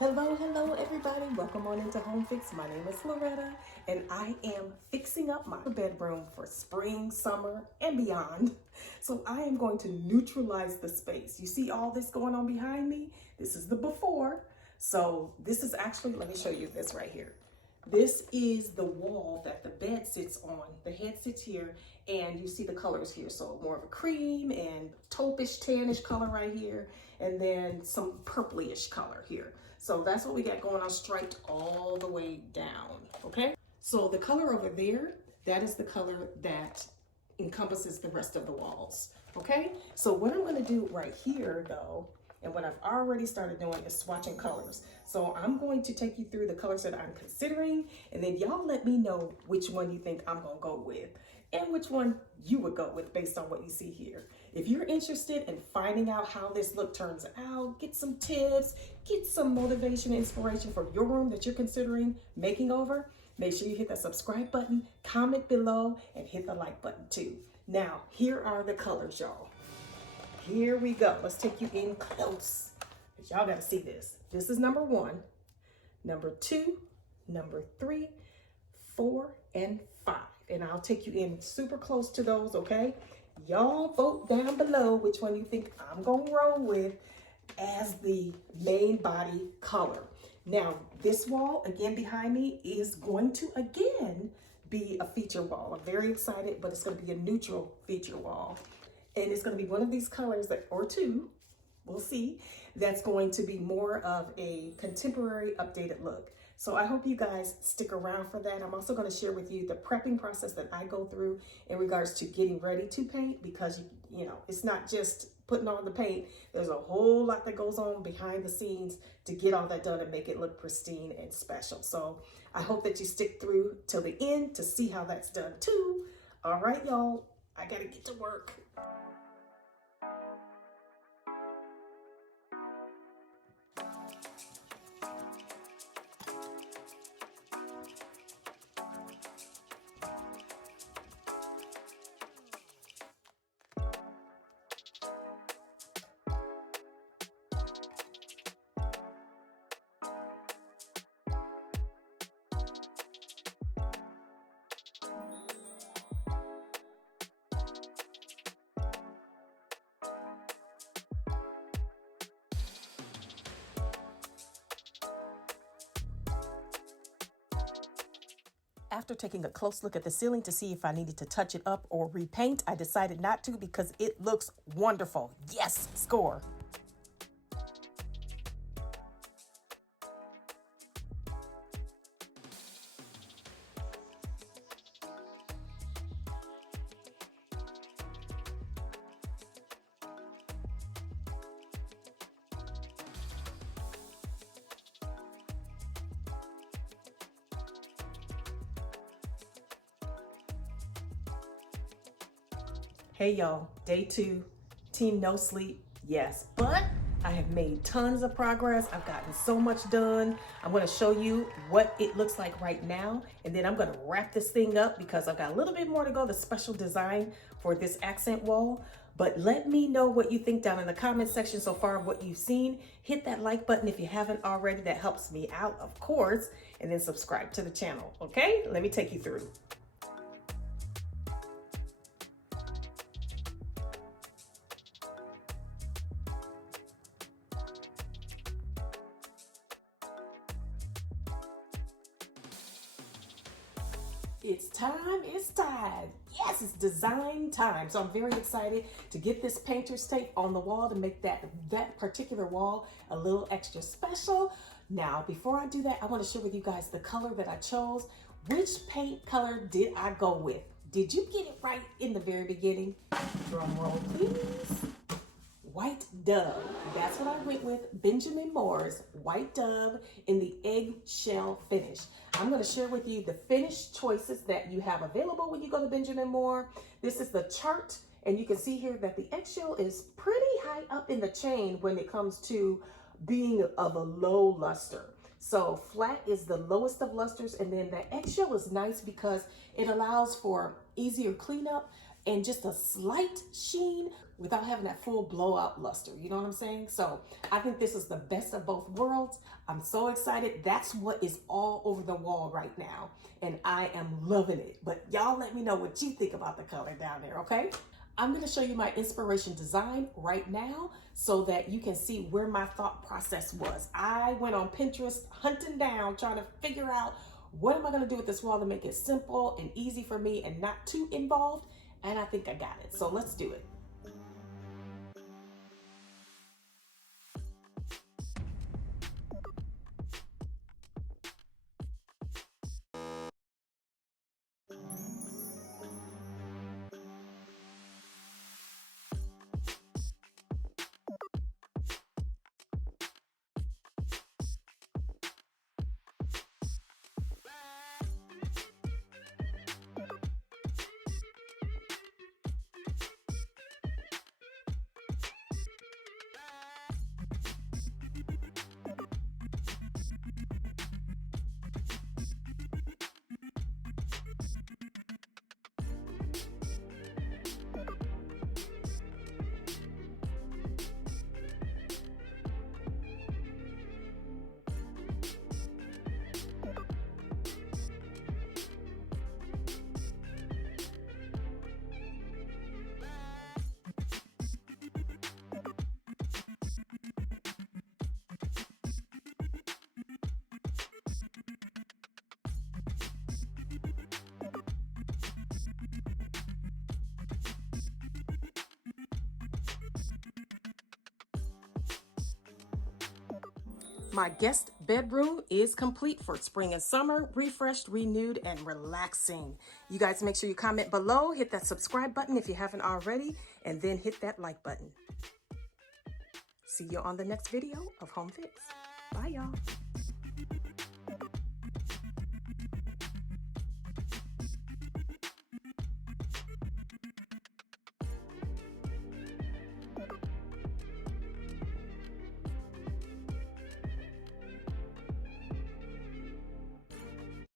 Hello everybody. Welcome on into Home Fix. My name is Loretta and I am fixing up my bedroom for spring, summer, and beyond. So I am going to neutralize the space. You see all this going on behind me? This is the before. So this is actually, let me show you this right here. This is the wall that the bed sits on. The head sits here and you see the colors here. So more of a cream and taupish, tannish color right here. And then some purplish color here. So that's what we got going on, striped all the way down, okay? So the color over there, that is the color that encompasses the rest of the walls, okay? So what I'm gonna do right here though, and what I've already started doing is swatching colors. So I'm going to take you through the colors that I'm considering, and then y'all let me know which one you think I'm gonna go with and which one you would go with based on what you see here. If you're interested in finding out how this look turns out, get some tips, get some motivation, inspiration for your room that you're considering making over, make sure you hit that subscribe button, comment below, and hit the like button too. Now, here are the colors, y'all. Here we go. Let's take you in close. Y'all gotta see this. This is number 1, number 2, number 3, 4, and 5. And I'll take you in super close to those, okay? Y'all vote down below which one you think I'm gonna roll with as the main body color. Now, this wall, again behind me, is going to again be a feature wall. I'm very excited, but it's gonna be a neutral feature wall. And it's gonna be one of these colors that, or two, we'll see, that's going to be more of a contemporary updated look. So I hope you guys stick around for that. I'm also gonna share with you the prepping process that I go through in regards to getting ready to paint, because you know, it's not just putting on the paint. There's a whole lot that goes on behind the scenes to get all that done and make it look pristine and special. So I hope that you stick through till the end to see how that's done too. All right, y'all, I gotta get to work. After taking a close look at the ceiling to see if I needed to touch it up or repaint, I decided not to because it looks wonderful. Yes, score. Hey y'all, day 2, team no sleep, yes, but I have made tons of progress. I've gotten so much done. I'm gonna show you what it looks like right now, and then I'm gonna wrap this thing up because I've got a little bit more to go, the special design for this accent wall. But let me know what you think down in the comment section so far of what you've seen. Hit that like button if you haven't already, that helps me out, of course, and then subscribe to the channel, okay? Let me take you through. It's time, it's time. Yes, it's design time. So I'm very excited to get this painter's tape on the wall to make that particular wall a little extra special. Now, before I do that, I want to share with you guys the color that I chose. Which paint color did I go with? Did you get it right in the very beginning? Drum roll, please. White Dove. That's what I went with. Benjamin Moore's White Dove in the eggshell finish. I'm going to share with you the finish choices that you have available when you go to Benjamin Moore. This is the chart, and you can see here that the eggshell is pretty high up in the chain when it comes to being of a low luster. So flat is the lowest of lusters, and then the eggshell is nice because it allows for easier cleanup and just a slight sheen without having that full blowout luster. You know what I'm saying? So I think this is the best of both worlds. I'm so excited. That's what is all over the wall right now. And I am loving it. But y'all let me know what you think about the color down there, okay? I'm going to show you my inspiration design right now so that you can see where my thought process was. I went on Pinterest hunting down, trying to figure out what am I going to do with this wall to make it simple and easy for me and not too involved. And I think I got it. So let's do it. My guest bedroom is complete for spring and summer, refreshed, renewed, and relaxing. You guys make sure you comment below, hit that subscribe button if you haven't already, and then hit that like button. See you on the next video of Home Fix. Bye, y'all.